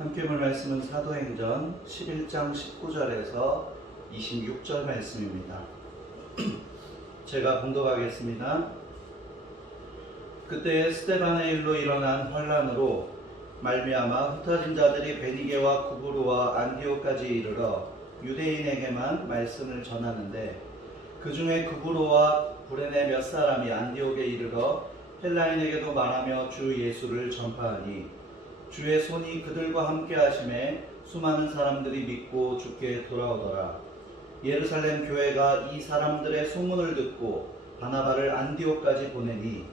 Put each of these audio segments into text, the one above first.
함께 볼 말씀은 사도행전 11장 19절에서 26절 말씀입니다. 제가 봉독하겠습니다. 그때 스데반의 일로 일어난 환란으로 말미암아 흩어진 자들이 베니게와 구브로와 안디오까지 이르러 유대인에게만 말씀을 전하는데, 그 중에 구브로와 구레네 몇 사람이 안디옥에 이르러 헬라인에게도 말하며 주 예수를 전파하니, 주의 손이 그들과 함께 하심에 수많은 사람들이 믿고 주께 돌아오더라. 예루살렘 교회가 이 사람들의 소문을 듣고 바나바를 안디옥까지 보내니,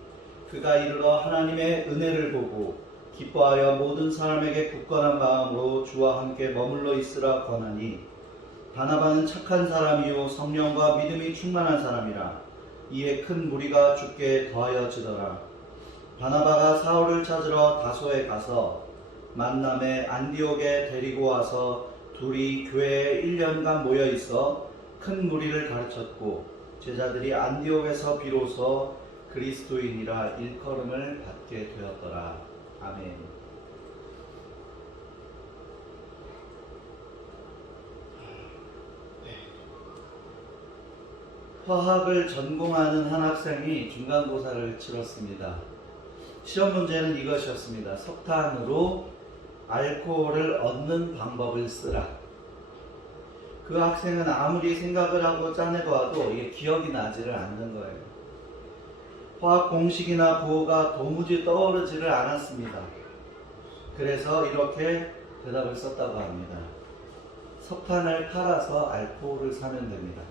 그가 이르러 하나님의 은혜를 보고 기뻐하여 모든 사람에게 굳건한 마음으로 주와 함께 머물러 있으라 권하니, 바나바는 착한 사람이요 성령과 믿음이 충만한 사람이라. 이에 큰 무리가 주께 더하여지더라. 바나바가 사울을 찾으러 다소에 가서 만남에 안디옥에 데리고 와서 둘이 교회에 1년간 모여 있어 큰 무리를 가르쳤고, 제자들이 안디옥에서 비로소 그리스도인이라 일컬음을 받게 되었더라. 아멘. 화학을 전공하는 한 학생이 중간고사를 치렀습니다. 시험 문제는 이것이었습니다. 석탄으로 알코올을 얻는 방법을 쓰라. 그 학생은 아무리 생각을 하고 짜내봐도 이게 기억이 나지를 않는 거예요. 화학 공식이나 구호가 도무지 떠오르지를 않았습니다. 그래서 이렇게 대답을 썼다고 합니다. 석탄을 팔아서 알코올을 사면 됩니다.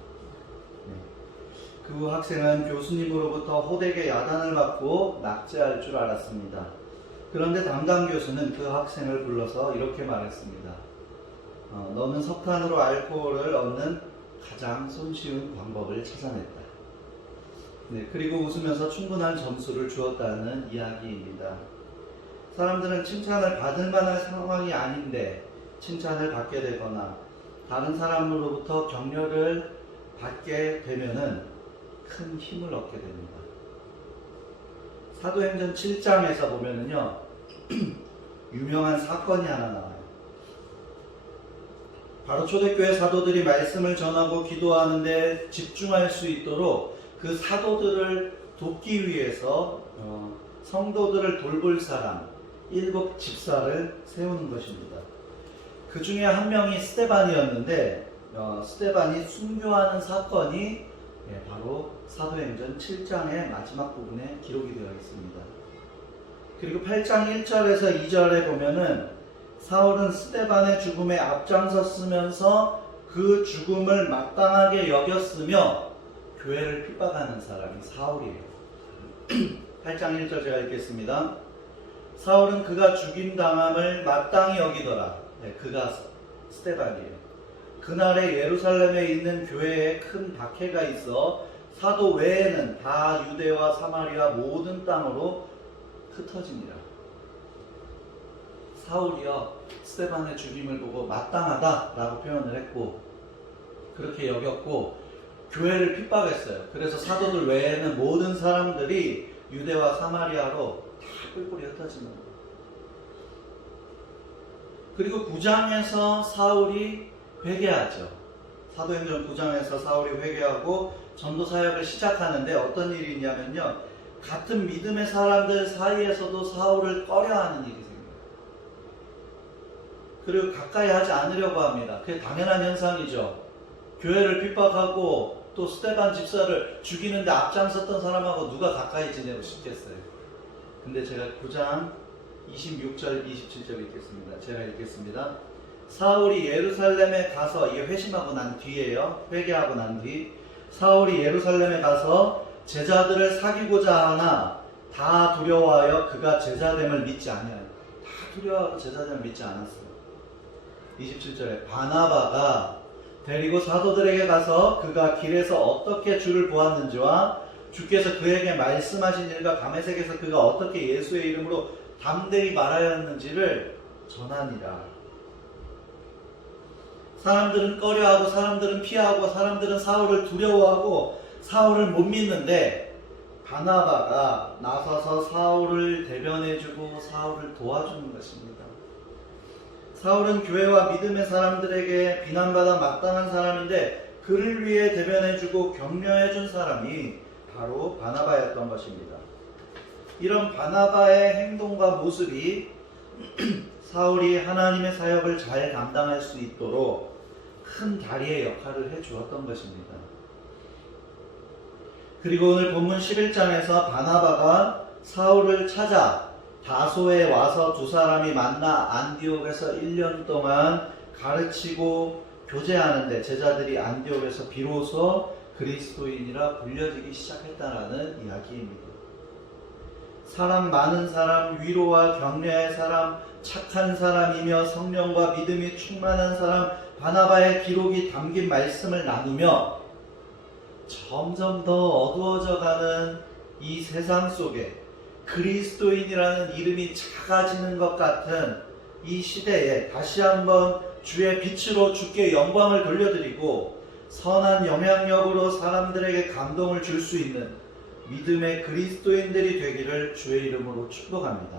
그 학생은 교수님으로부터 호되게 야단을 받고 낙제할 줄 알았습니다. 그런데 담당 교수는 그 학생을 불러서 이렇게 말했습니다. 너는 석탄으로 알코올을 얻는 가장 손쉬운 방법을 찾아냈다. 그리고 웃으면서 충분한 점수를 주었다는 이야기입니다. 사람들은 칭찬을 받을 만한 상황이 아닌데 칭찬을 받게 되거나 다른 사람으로부터 격려를 받게 되면은 큰 힘을 얻게 됩니다. 사도행전 7장에서 보면은요, 유명한 사건이 하나 나와요. 바로 초대교회 사도들이 말씀을 전하고 기도하는데 집중할 수 있도록 그 사도들을 돕기 위해서 성도들을 돌볼 사람 7 집사를 세우는 것입니다. 그 중에 한 명이 스데반이었는데, 스데반이 순교하는 사건이 바로 사도행전 7장의 마지막 부분에 기록이 되어 있습니다. 그리고 8장 1절에서 2절에 보면은 사울은 스데반의 죽음에 앞장섰으면서 그 죽음을 마땅하게 여겼으며 교회를 핍박하는 사람이 사울이에요. 8장 1절 제가 읽겠습니다. 사울은 그가 죽임당함을 마땅히 여기더라. 그가 스데반이에요. 그날에 예루살렘에 있는 교회에 큰 박해가 있어 사도 외에는 다 유대와 사마리아 모든 땅으로 흩어지니라. 사울이요, 스데반의 죽임을 보고 마땅하다라고 표현을 했고, 그렇게 여겼고 교회를 핍박했어요. 그래서 사도들 외에는 모든 사람들이 유대와 사마리아로 다 뿔뿔이 흩어지는 거예요. 그리고 9장에서 사울이 회개하죠. 사도행전 9장에서 사울이 회개하고 전도 사역을 시작하는데 어떤 일이 있냐면요, 같은 믿음의 사람들 사이에서도 사울을 꺼려하는 일이 생겨요. 그리고 가까이 하지 않으려고 합니다. 그게 당연한 현상이죠. 교회를 핍박하고 또 스데반 집사를 죽이는데 앞장섰던 사람하고 누가 가까이 지내고 싶겠어요. 근데 제가 9장 26절 27절 읽겠습니다. 제가 읽겠습니다. 사울이 예루살렘에 가서, 이게 회심하고 난 뒤에요. 회개하고 난 뒤. 사울이 예루살렘에 가서 제자들을 사귀고자 하나 다 두려워하여 그가 제자됨을 믿지 아니하여. 다 두려워하고 제자됨을 믿지 않았어요. 27절에 바나바가 데리고 사도들에게 가서 그가 길에서 어떻게 주를 보았는지와 주께서 그에게 말씀하신 일과 다메섹에서 그가 어떻게 예수의 이름으로 담대히 말하였는지를 전하니라. 사람들은 꺼려하고 사람들은 피하고 사람들은 사울을 두려워하고 사울을 못 믿는데, 바나바가 나서서 사울을 대변해주고 사울을 도와주는 것입니다. 사울은 교회와 믿음의 사람들에게 비난받아 마땅한 사람인데 그를 위해 대변해주고 격려해준 사람이 바로 바나바였던 것입니다. 이런 바나바의 행동과 모습이 사울이 하나님의 사역을 잘 감당할 수 있도록 큰 다리의 역할을 해주었던 것입니다. 그리고 오늘 본문 11장에서 바나바가 사울을 찾아 다소에 와서 두 사람이 만나 안디옥에서 1년 동안 가르치고 교제하는데 제자들이 안디옥에서 비로소 그리스도인이라 불려지기 시작했다라는 이야기입니다. 사랑 많은 사람, 위로와 격려의 사람, 착한 사람이며 성령과 믿음이 충만한 사람 바나바의 기록이 담긴 말씀을 나누며 점점 더 어두워져가는 이 세상 속에 그리스도인이라는 이름이 작아지는 것 같은 이 시대에 다시 한번 주의 빛으로 주께 영광을 돌려드리고 선한 영향력으로 사람들에게 감동을 줄 수 있는 믿음의 그리스도인들이 되기를 주의 이름으로 축복합니다.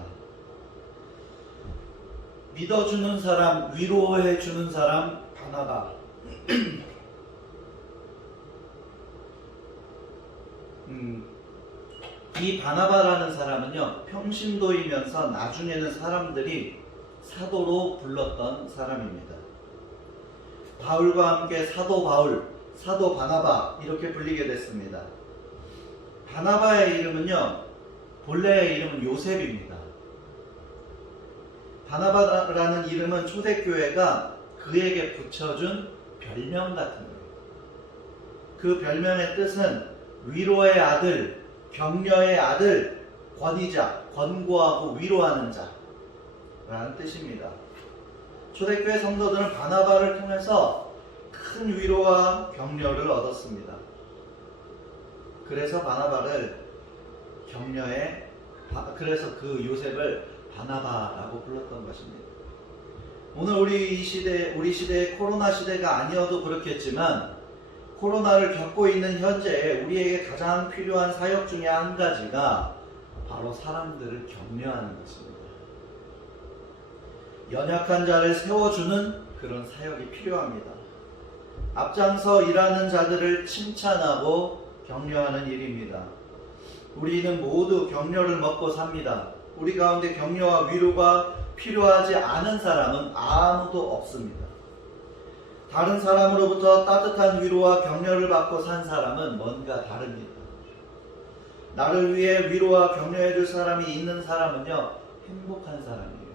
믿어주는 사람, 위로해주는 사람 바나바. 이 바나바라는 사람은요, 평신도이면서 나중에는 사람들이 사도로 불렀던 사람입니다. 바울과 함께 사도 바울, 사도 바나바 이렇게 불리게 됐습니다. 바나바의 이름은요, 본래의 이름은 요셉입니다. 바나바라는 이름은 초대교회가 그에게 붙여준 별명 같은 거예요. 그 별명의 뜻은 위로의 아들, 격려의 아들, 권위자, 권고하고 위로하는 자라는 뜻입니다. 초대교회 성도들은 바나바를 통해서 큰 위로와 격려를 얻었습니다. 그래서 바나바를 그래서 그 요셉을 바나바라고 불렀던 것입니다. 오늘 우리 시대의 코로나 시대가 아니어도 그렇겠지만 코로나를 겪고 있는 현재에 우리에게 가장 필요한 사역 중에 한 가지가 바로 사람들을 격려하는 것입니다. 연약한 자를 세워주는 그런 사역이 필요합니다. 앞장서 일하는 자들을 칭찬하고 격려하는 일입니다. 우리는 모두 격려를 먹고 삽니다. 우리 가운데 격려와 위로가 필요하지 않은 사람은 아무도 없습니다. 다른 사람으로부터 따뜻한 위로와 격려를 받고 산 사람은 뭔가 다릅니다. 나를 위해 위로와 격려해 줄 사람이 있는 사람은요, 행복한 사람이에요.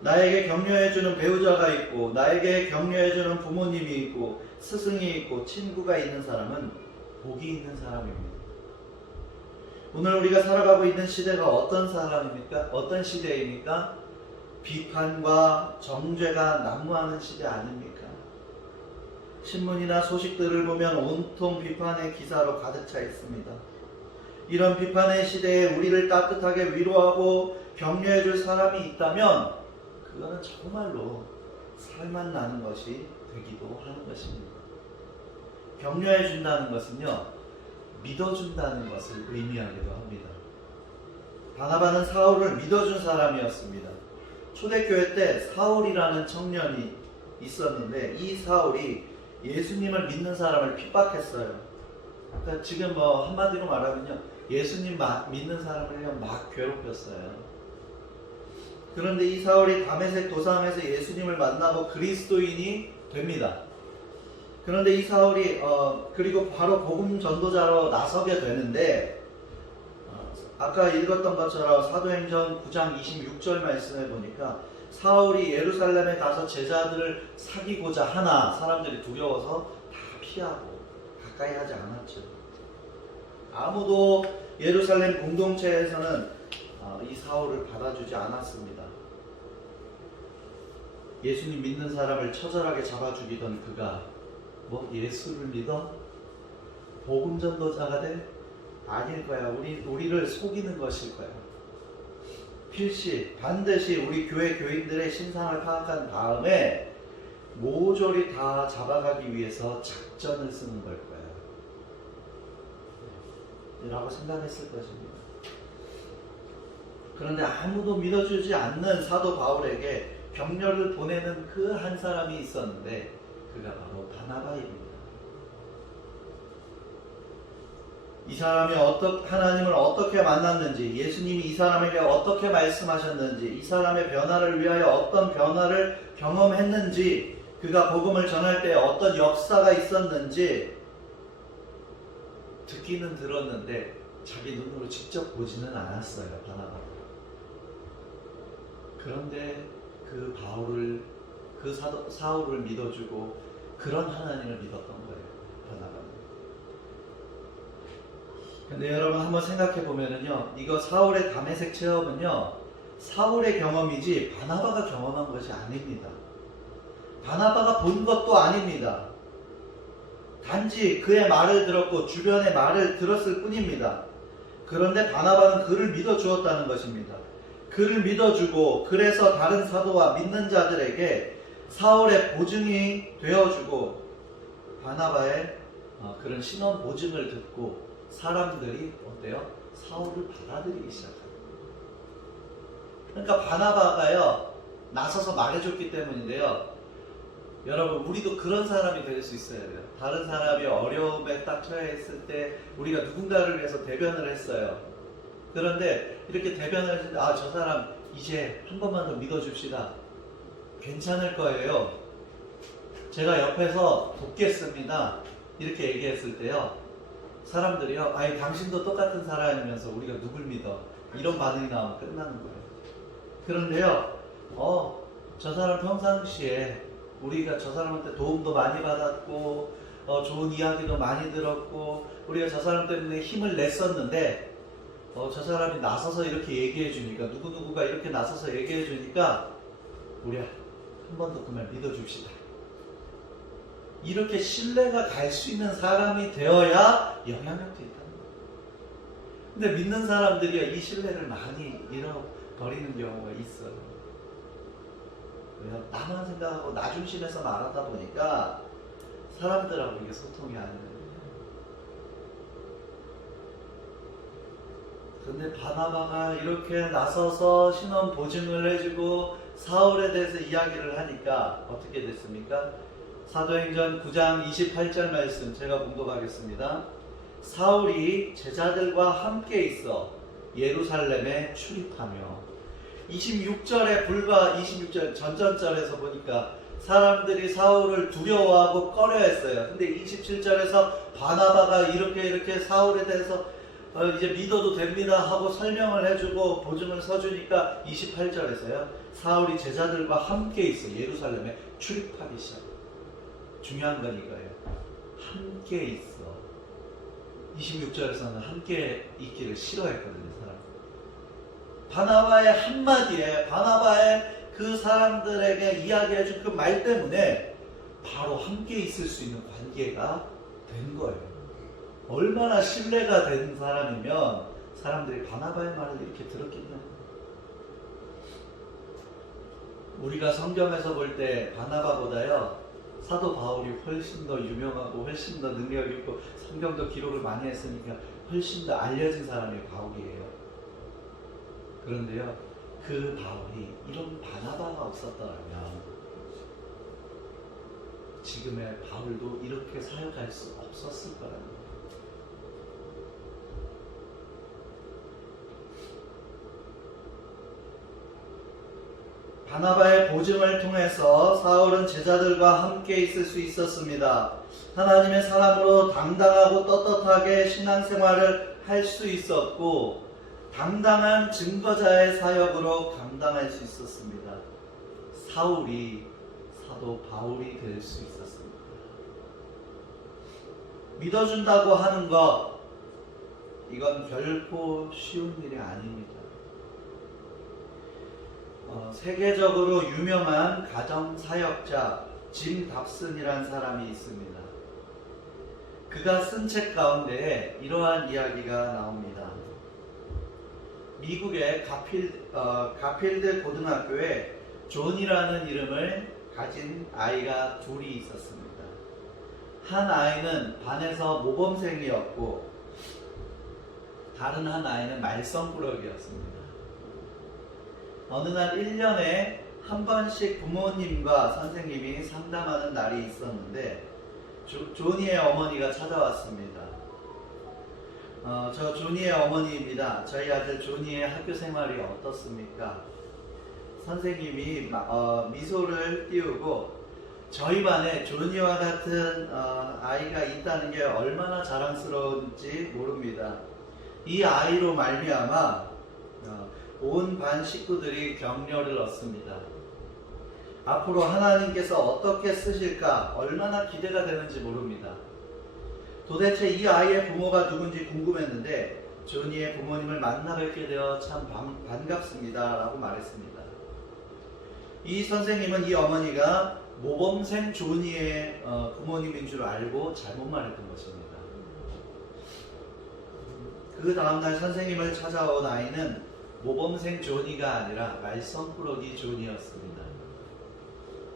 나에게 격려해 주는 배우자가 있고, 나에게 격려해 주는 부모님이 있고, 스승이 있고, 친구가 있는 사람은 복이 있는 사람입니다. 오늘 우리가 살아가고 있는 시대가 어떤 시대입니까? 비판과 정죄가 난무하는 시대 아닙니까? 신문이나 소식들을 보면 온통 비판의 기사로 가득 차 있습니다. 이런 비판의 시대에 우리를 따뜻하게 위로하고 격려해 줄 사람이 있다면 그거는 정말로 살만 나는 것이 되기도 하는 것입니다. 격려해 준다는 것은요, 믿어준다는 것을 의미하기도 합니다. 바나바는 사울을 믿어준 사람이었습니다. 초대교회 때 사울이라는 청년이 있었는데 이 사울이 예수님을 믿는 사람을 핍박했어요. 그러니까 지금 한마디로 말하면요, 예수님 믿는 사람을 막 괴롭혔어요. 그런데 이 사울이 다메섹 도상에서 예수님을 만나고 그리스도인이 됩니다. 그런데 이 사울이 그리고 바로 복음 전도자로 나서게 되는데 아까 읽었던 것처럼 사도행전 9장 26절 말씀에 보니까 사울이 예루살렘에 가서 제자들을 사귀고자 하나 사람들이 두려워서 다 피하고 가까이 하지 않았죠. 아무도 예루살렘 공동체에서는 이 사울을 받아주지 않았습니다. 예수님 믿는 사람을 처절하게 잡아죽이던 그가 예수를 믿어? 복음 전도자가 돼? 아닐 거야. 우리를 속이는 것일 거야. 반드시 우리 교회 교인들의 신상을 파악한 다음에 모조리 다 잡아가기 위해서 작전을 쓰는 걸 거야. 라고 생각했을 것입니다. 그런데 아무도 믿어주지 않는 사도 바울에게 병렬을 보내는 그 한 사람이 있었는데 그가 바로 바나바입니다. 이 사람이 하나님을 어떻게 만났는지, 예수님이 이 사람에게 어떻게 말씀하셨는지, 이 사람의 변화를 위하여 어떤 변화를 경험했는지, 그가 복음을 전할 때 어떤 역사가 있었는지 듣기는 들었는데 자기 눈으로 직접 보지는 않았어요, 바나바가. 그런데 그 바울을, 그 사울을 믿어주고 그런 하나님을 믿었던 거예요, 바나바는. 근데 여러분 한번 생각해 보면은요, 이거 사울의 다메섹 체험은요, 사울의 경험이지 바나바가 경험한 것이 아닙니다. 바나바가 본 것도 아닙니다. 단지 그의 말을 들었고 주변의 말을 들었을 뿐입니다. 그런데 바나바는 그를 믿어주었다는 것입니다. 그를 믿어주고 그래서 다른 사도와 믿는 자들에게 사울의 보증이 되어주고 바나바의 그런 신원 보증을 듣고 사람들이 어때요? 사울을 받아들이기 시작합니다. 그러니까 바나바가요, 나서서 말해줬기 때문인데요. 여러분, 우리도 그런 사람이 될 수 있어야 돼요. 다른 사람이 어려움에 딱 처해 있을 때 우리가 누군가를 위해서 대변을 했어요. 그런데 이렇게 대변을 했을 때 저 사람 이제 한 번만 더 믿어줍시다. 괜찮을 거예요. 제가 옆에서 돕겠습니다. 이렇게 얘기했을 때요, 사람들이요, 당신도 똑같은 사람이면서 우리가 누굴 믿어? 이런 반응이 나오면 끝나는 거예요. 그런데요, 저 사람 평상시에 우리가 저 사람한테 도움도 많이 받았고 좋은 이야기도 많이 들었고 우리가 저 사람 때문에 힘을 냈었는데 저 사람이 나서서 이렇게 얘기해 주니까, 누구누구가 이렇게 나서서 얘기해 주니까 우리 한 번 더 그 말 믿어줍시다. 이렇게 신뢰가 갈 수 있는 사람이 되어야 영향력도 있다는 거예요. 근데 믿는 사람들이 이 신뢰를 많이 잃어버리는 경우가 있어요. 왜요? 나만 생각하고 나 중심에서 말하다 보니까 사람들하고 이게 소통이 안 돼요. 그런데 바나바가 이렇게 나서서 신원 보증을 해주고 사울에 대해서 이야기를 하니까 어떻게 됐습니까? 사도행전 9장 28절 말씀 제가 봉독하겠습니다. 사울이 제자들과 함께 있어 예루살렘에 출입하며, 26절에 불과 26절 전전절에서 보니까 사람들이 사울을 두려워하고 꺼려했어요. 근데 27절에서 바나바가 이렇게 사울에 대해서 이제 믿어도 됩니다 하고 설명을 해주고 보증을 서주니까 28절에서요, 사울이 제자들과 함께 있어 예루살렘에 출입하기 시작해요. 중요한 건 이거예요. 함께 있어. 26절에서는 함께 있기를 싫어했거든요, 사람. 바나바의 한마디에, 바나바의 그 사람들에게 이야기해준 그 말 때문에 바로 함께 있을 수 있는 관계가 된 거예요. 얼마나 신뢰가 된 사람이면 사람들이 바나바의 말을 이렇게 들었겠냐. 우리가 성경에서 볼 때 바나바보다요, 사도 바울이 훨씬 더 유명하고 훨씬 더 능력 있고 성경도 기록을 많이 했으니까 훨씬 더 알려진 사람이 바울이에요. 그런데요, 그 바울이 이런 바나바가 없었더라면 지금의 바울도 이렇게 사역할 수 없었을 거라는 거예요. 바나바의 보증을 통해서 사울은 제자들과 함께 있을 수 있었습니다. 하나님의 사람으로 당당하고 떳떳하게 신앙생활을 할 수 있었고, 당당한 증거자의 사역으로 감당할 수 있었습니다. 사울이 사도 바울이 될 수 있었습니다. 믿어준다고 하는 것, 이건 결코 쉬운 일이 아닙니다. 세계적으로 유명한 가정사역자 짐 답슨이라는 사람이 있습니다. 그가 쓴 책 가운데 이러한 이야기가 나옵니다. 미국의 가필드 고등학교에 존이라는 이름을 가진 아이가 둘이 있었습니다. 한 아이는 반에서 모범생이었고 다른 한 아이는 말썽꾸러기였습니다. 어느 날 1년에 한 번씩 부모님과 선생님이 상담하는 날이 있었는데 조니의 어머니가 찾아왔습니다. 저 조니의 어머니입니다. 저희 아들 조니의 학교 생활이 어떻습니까? 선생님이 미소를 띄우고 저희 반에 조니와 같은 아이가 있다는 게 얼마나 자랑스러운지 모릅니다. 이 아이로 말미암아 온 반 식구들이 격려를 얻습니다. 앞으로 하나님께서 어떻게 쓰실까 얼마나 기대가 되는지 모릅니다. 도대체 이 아이의 부모가 누군지 궁금했는데 조니의 부모님을 만나 뵙게 되어 참 반갑습니다 라고 말했습니다. 이 선생님은 이 어머니가 모범생 조니의 부모님인 줄 알고 잘못 말했던 것입니다. 그 다음날 선생님을 찾아온 아이는 모범생 조니가 아니라 말썽꾸러기 조니였습니다.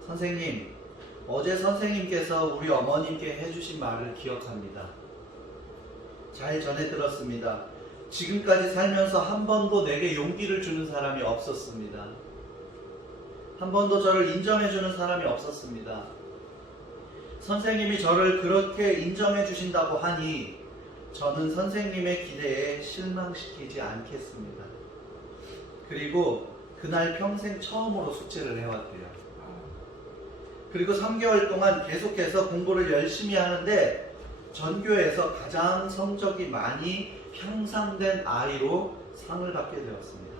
선생님, 어제 선생님께서 우리 어머님께 해주신 말을 기억합니다. 잘 전해 들었습니다. 지금까지 살면서 한 번도 내게 용기를 주는 사람이 없었습니다. 한 번도 저를 인정해주는 사람이 없었습니다. 선생님이 저를 그렇게 인정해 주신다고 하니 저는 선생님의 기대에 실망시키지 않겠습니다. 그리고 그날 평생 처음으로 숙제를 해왔대요. 그리고 3개월 동안 계속해서 공부를 열심히 하는데 전교에서 가장 성적이 많이 향상된 아이로 상을 받게 되었습니다.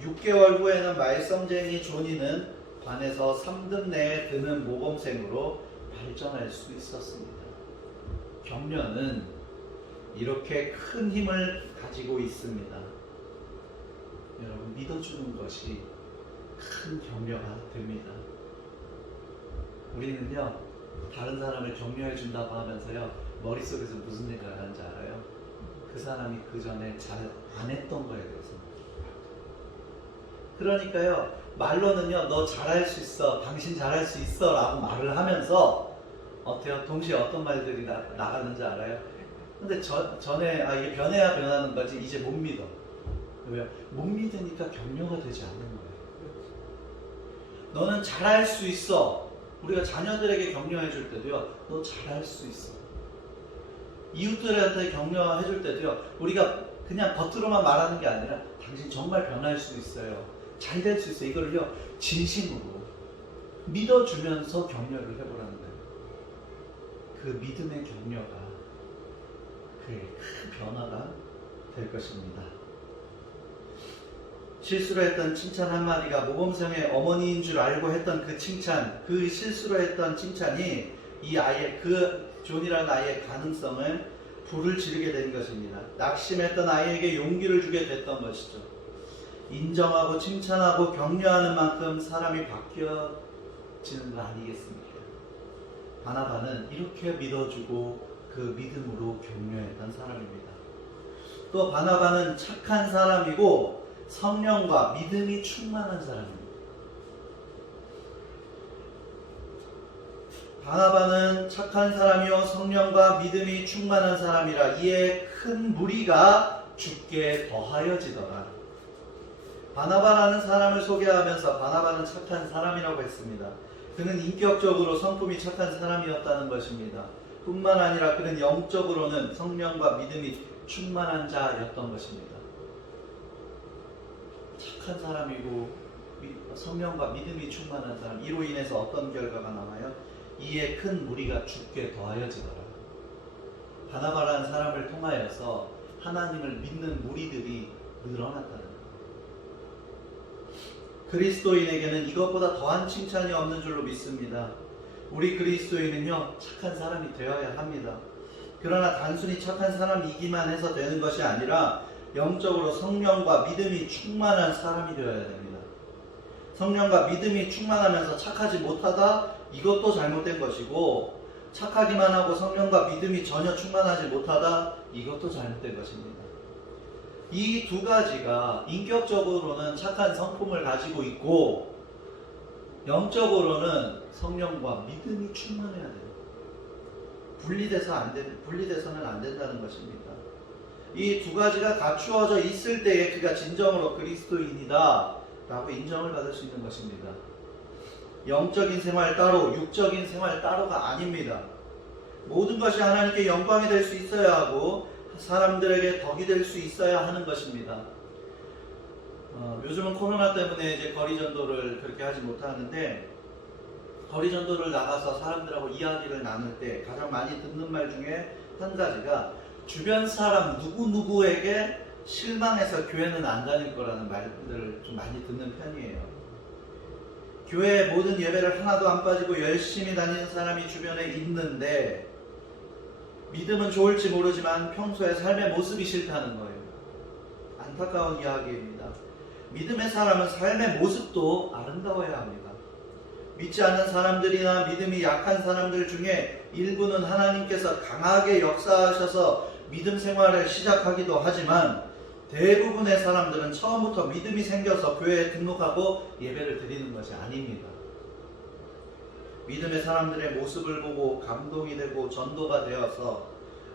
6개월 후에는 말썽쟁이 조니는 반에서 3등 내에 드는 모범생으로 발전할 수 있었습니다. 격려는 이렇게 큰 힘을 가지고 있습니다. 여러분, 믿어주는 것이 큰 격려가 됩니다. 우리는요, 다른 사람을 격려해 준다고 하면서요, 머릿속에서 무슨 생각을 하는지 알아요? 그 사람이 그 전에 잘 안 했던 거에 대해서. 그러니까요, 말로는요, 너 잘할 수 있어, 당신 잘할 수 있어 라고 말을 하면서 어때요? 동시에 어떤 말들이 나가는지 알아요? 근데 전에 이게 변해야 변하는 거지 이제 못 믿어. 왜요? 못 믿으니까 격려가 되지 않는 거예요. 너는 잘할 수 있어. 우리가 자녀들에게 격려해 줄 때도요, 너 잘할 수 있어. 이웃들한테 격려해 줄 때도요, 우리가 그냥 겉으로만 말하는 게 아니라 당신 정말 변할 수 있어요. 잘 될 수 있어. 이걸요, 진심으로 믿어주면서 격려를 해보라는 거예요. 그 믿음의 격려가 그의 큰 변화가 될 것입니다. 실수로 했던 칭찬 한마디가 모범생의 어머니인 줄 알고 했던 그 칭찬, 그 실수로 했던 칭찬이 이 아이의, 그 존이라는 아이의 가능성을 불을 지르게 된 것입니다. 낙심했던 아이에게 용기를 주게 됐던 것이죠. 인정하고 칭찬하고 격려하는 만큼 사람이 바뀌어지는 거 아니겠습니까? 바나바는 이렇게 믿어주고 그 믿음으로 격려했던 사람입니다. 또 바나바는 착한 사람이고 성령과 믿음이 충만한 사람입니다. 바나바는 착한 사람이요 성령과 믿음이 충만한 사람이라 이에 큰 무리가 죽게 더하여지더라. 바나바라는 사람을 소개하면서 바나바는 착한 사람이라고 했습니다. 그는 인격적으로 성품이 착한 사람이었다는 것입니다. 뿐만 아니라 그는 영적으로는 성령과 믿음이 충만한 자였던 것입니다. 착한 사람이고 성령과 믿음이 충만한 사람, 이로 인해서 어떤 결과가 나와요? 이에 큰 무리가 죽게 더하여지더라. 바나바라는 사람을 통하여서 하나님을 믿는 무리들이 늘어났다는 거예요. 그리스도인에게는 이것보다 더한 칭찬이 없는 줄로 믿습니다. 우리 그리스도인은요, 착한 사람이 되어야 합니다. 그러나 단순히 착한 사람이기만 해서 되는 것이 아니라 영적으로 성령과 믿음이 충만한 사람이 되어야 됩니다. 성령과 믿음이 충만하면서 착하지 못하다? 이것도 잘못된 것이고, 착하기만 하고 성령과 믿음이 전혀 충만하지 못하다? 이것도 잘못된 것입니다. 이 두 가지가 인격적으로는 착한 성품을 가지고 있고 영적으로는 성령과 믿음이 충만해야 돼요. 분리돼서는 안 된다는 것입니다. 이 두 가지가 갖추어져 있을 때에 그가 진정으로 그리스도인이다 라고 인정을 받을 수 있는 것입니다. 영적인 생활 따로, 육적인 생활 따로가 아닙니다. 모든 것이 하나님께 영광이 될 수 있어야 하고 사람들에게 덕이 될 수 있어야 하는 것입니다. 요즘은 코로나 때문에 이제 거리 전도를 그렇게 하지 못하는데, 거리 전도를 나가서 사람들하고 이야기를 나눌 때 가장 많이 듣는 말 중에 한 가지가 주변 사람 누구누구에게 실망해서 교회는 안 다닐 거라는 말들을 좀 많이 듣는 편이에요. 교회에 모든 예배를 하나도 안 빠지고 열심히 다니는 사람이 주변에 있는데 믿음은 좋을지 모르지만 평소에 삶의 모습이 싫다는 거예요. 안타까운 이야기입니다. 믿음의 사람은 삶의 모습도 아름다워야 합니다. 믿지 않는 사람들이나 믿음이 약한 사람들 중에 일부는 하나님께서 강하게 역사하셔서 믿음 생활을 시작하기도 하지만 대부분의 사람들은 처음부터 믿음이 생겨서 교회에 등록하고 예배를 드리는 것이 아닙니다. 믿음의 사람들의 모습을 보고 감동이 되고 전도가 되어서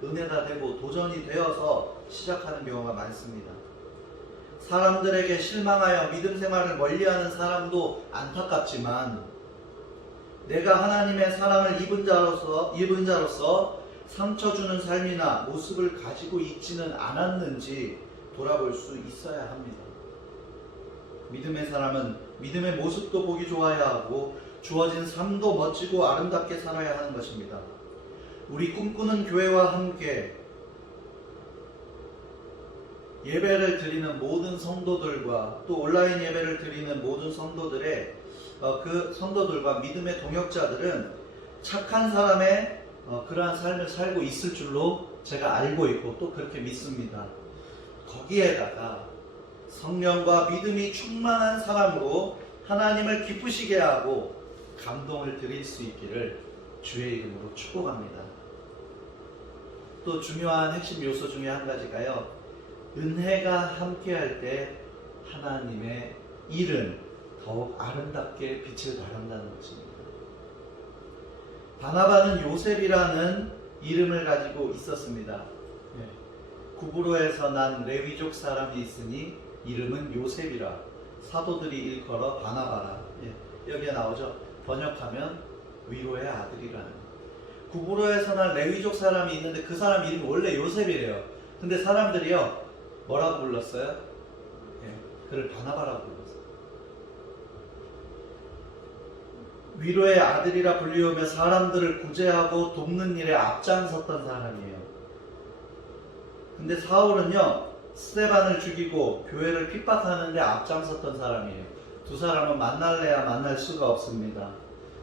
은혜가 되고 도전이 되어서 시작하는 경우가 많습니다. 사람들에게 실망하여 믿음 생활을 멀리하는 사람도 안타깝지만 내가 하나님의 사랑을 입은 자로서 상처 주는 삶이나 모습을 가지고 있지는 않았는지 돌아볼 수 있어야 합니다. 믿음의 사람은 믿음의 모습도 보기 좋아야 하고 주어진 삶도 멋지고 아름답게 살아야 하는 것입니다. 우리 꿈꾸는 교회와 함께 예배를 드리는 모든 성도들과 또 온라인 예배를 드리는 모든 성도들의 그 성도들과 믿음의 동역자들은 착한 사람의 그러한 삶을 살고 있을 줄로 제가 알고 있고 또 그렇게 믿습니다. 거기에다가 성령과 믿음이 충만한 사람으로 하나님을 기쁘시게 하고 감동을 드릴 수 있기를 주의 이름으로 축복합니다. 또 중요한 핵심 요소 중에 한 가지가요, 은혜가 함께할 때 하나님의 일은 더욱 아름답게 빛을 발한다는 것입니다. 바나바는 요셉이라는 이름을 가지고 있었습니다. 구브로에서 난 레위족 사람이 있으니 이름은 요셉이라 사도들이 일컬어 바나바라. 여기에 나오죠. 번역하면 위로의 아들이라는. 구브로에서 난 레위족 사람이 있는데 그 사람 이름이 원래 요셉이래요. 근데 사람들이요 뭐라고 불렀어요? 그를 바나바라고 불렀어요. 위로의 아들이라 불리우며 사람들을 구제하고 돕는 일에 앞장섰던 사람이에요. 근데 사울은요 스데반을 죽이고 교회를 핍박하는 데 앞장섰던 사람이에요. 두 사람은 만날래야 만날 수가 없습니다.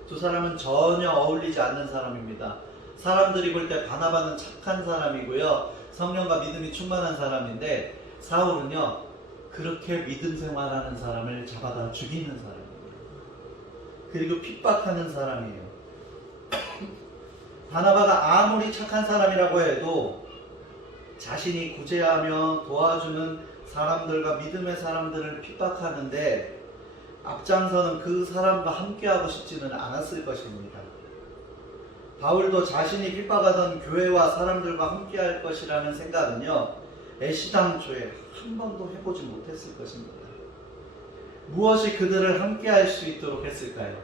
두 사람은 전혀 어울리지 않는 사람입니다. 사람들이 볼 때 바나바는 착한 사람이고요, 성령과 믿음이 충만한 사람인데 사울은요 그렇게 믿음 생활하는 사람을 잡아다 죽이는 사람이에요. 그리고 핍박하는 사람이에요. 바나바가 아무리 착한 사람이라고 해도 자신이 구제하며 도와주는 사람들과 믿음의 사람들을 핍박하는데 앞장서는 그 사람과 함께하고 싶지는 않았을 것입니다. 바울도 자신이 핍박하던 교회와 사람들과 함께할 것이라는 생각은요 애시당초에 한 번도 해보지 못했을 것입니다. 무엇이 그들을 함께할 수 있도록 했을까요?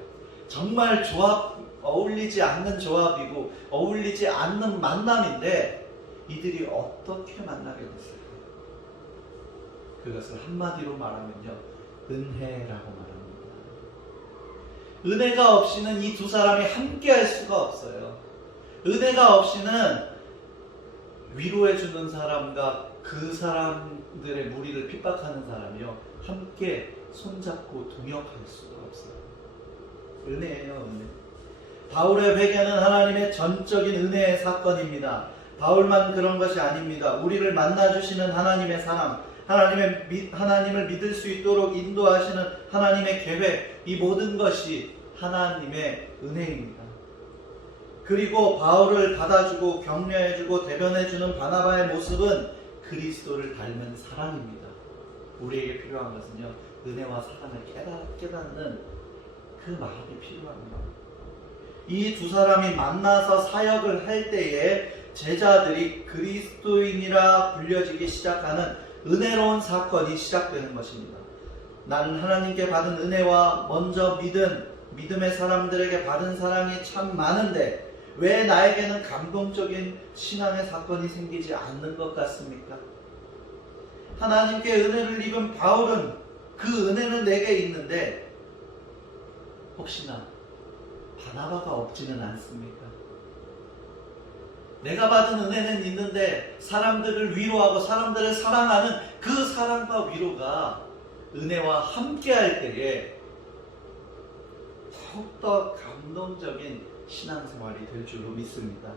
정말 어울리지 않는 조합이고 어울리지 않는 만남인데 이들이 어떻게 만나게 됐을까요? 그것을 한마디로 말하면요 은혜라고 말합니다. 은혜가 없이는 이 두 사람이 함께할 수가 없어요. 은혜가 없이는 위로해주는 사람과 그 사람들의 무리를 핍박하는 사람이요 함께 손잡고 동역할 수가 없어요. 은혜예요, 은혜. 바울의 회개는 하나님의 전적인 은혜의 사건입니다. 바울만 그런 것이 아닙니다. 우리를 만나주시는 하나님의 사랑, 하나님을 믿을 수 있도록 인도하시는 하나님의 계획, 이 모든 것이 하나님의 은혜입니다. 그리고 바울을 받아주고 격려해주고 대변해주는 바나바의 모습은 그리스도를 닮은 사랑입니다. 우리에게 필요한 것은요 은혜와 사랑을 깨닫는 그 마음이 필요합니다. 이 두 사람이 만나서 사역을 할 때에 제자들이 그리스도인이라 불려지기 시작하는 은혜로운 사건이 시작되는 것입니다. 나는 하나님께 받은 은혜와 먼저 믿음의 사람들에게 받은 사랑이 참 많은데 왜 나에게는 감동적인 신앙의 사건이 생기지 않는 것 같습니까? 하나님께 은혜를 입은 바울은 그 은혜는 내게 있는데 혹시나 바나바가 없지는 않습니까? 내가 받은 은혜는 있는데 사람들을 위로하고 사람들을 사랑하는 그 사랑과 위로가 은혜와 함께할 때에 더욱더 감동적인 신앙생활이 될 줄로 믿습니다.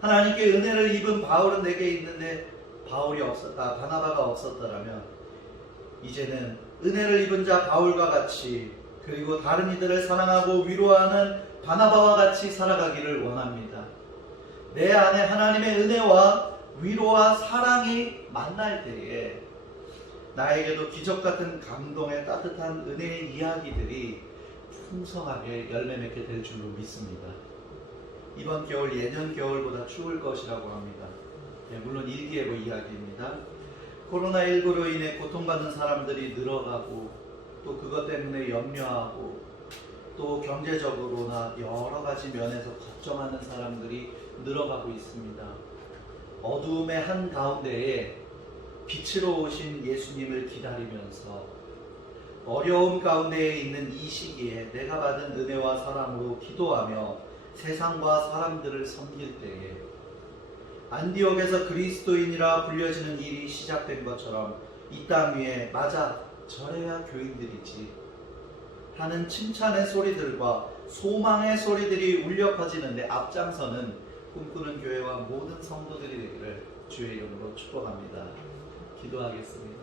하나님께 은혜를 입은 바울은 내게 있는데 바나바가 없었더라면 이제는 은혜를 입은 자 바울과 같이 그리고 다른 이들을 사랑하고 위로하는 바나바와 같이 살아가기를 원합니다. 내 안에 하나님의 은혜와 위로와 사랑이 만날 때에 나에게도 기적 같은 감동의 따뜻한 은혜의 이야기들이 풍성하게 열매 맺게 될 줄로 믿습니다. 이번 겨울 예년 겨울보다 추울 것이라고 합니다. 물론 일기예보 이야기입니다. 코로나19로 인해 고통받는 사람들이 늘어가고 또 그것 때문에 염려하고 또 경제적으로나 여러 가지 면에서 걱정하는 사람들이 늘어가고 있습니다. 어두움의 한가운데에 빛으로 오신 예수님을 기다리면서 어려움 가운데에 있는 이 시기에 내가 받은 은혜와 사랑으로 기도하며 세상과 사람들을 섬길 때에 안디옥에서 그리스도인이라 불려지는 일이 시작된 것처럼 이 땅 위에 맞아 저래야 교인들이지 하는 칭찬의 소리들과 소망의 소리들이 울려 퍼지는데 앞장서는 꿈꾸는 교회와 모든 성도들이 되기를 주의 이름으로 축복합니다. 기도하겠습니다.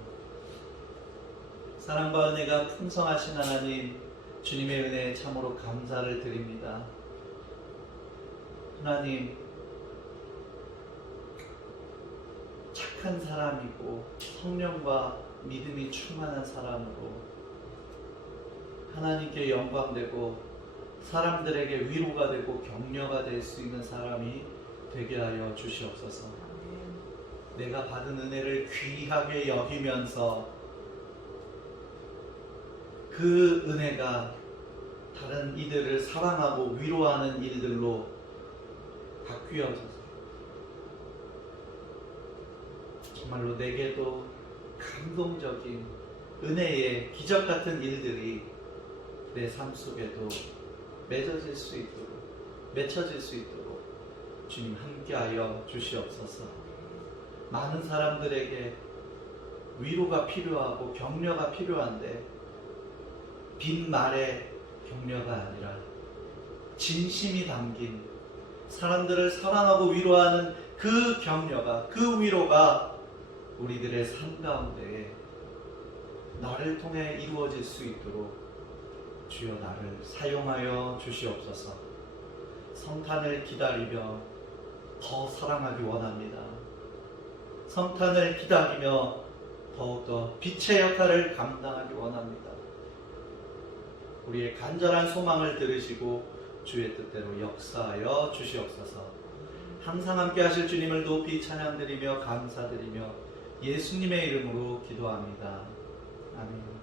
사랑과 은혜가 풍성하신 하나님, 주님의 은혜에 참으로 감사를 드립니다. 하나님, 착한 사람이고 성령과 믿음이 충만한 사람으로 하나님께 영광되고 사람들에게 위로가 되고 격려가 될 수 있는 사람이 되게 하여 주시옵소서. 내가 받은 은혜를 귀하게 여기면서 그 은혜가 다른 이들을 사랑하고 위로하는 일들로 바뀌어져서 정말로 내게도 감동적인 은혜의 기적 같은 일들이 내 삶 속에도 맺혀질 수 있도록 주님 함께하여 주시옵소서. 많은 사람들에게 위로가 필요하고 격려가 필요한데 빈말의 격려가 아니라 진심이 담긴 사람들을 사랑하고 위로하는 그 격려가, 그 위로가 우리들의 삶 가운데에 나를 통해 이루어질 수 있도록 주여 나를 사용하여 주시옵소서. 성탄을 기다리며 더 사랑하기 원합니다. 성탄을 기다리며 더욱더 빛의 역할을 감당하기 원합니다. 우리의 간절한 소망을 들으시고 주의 뜻대로 역사하여 주시옵소서. 항상 함께 하실 주님을 높이 찬양드리며 감사드리며 예수님의 이름으로 기도합니다. 아멘.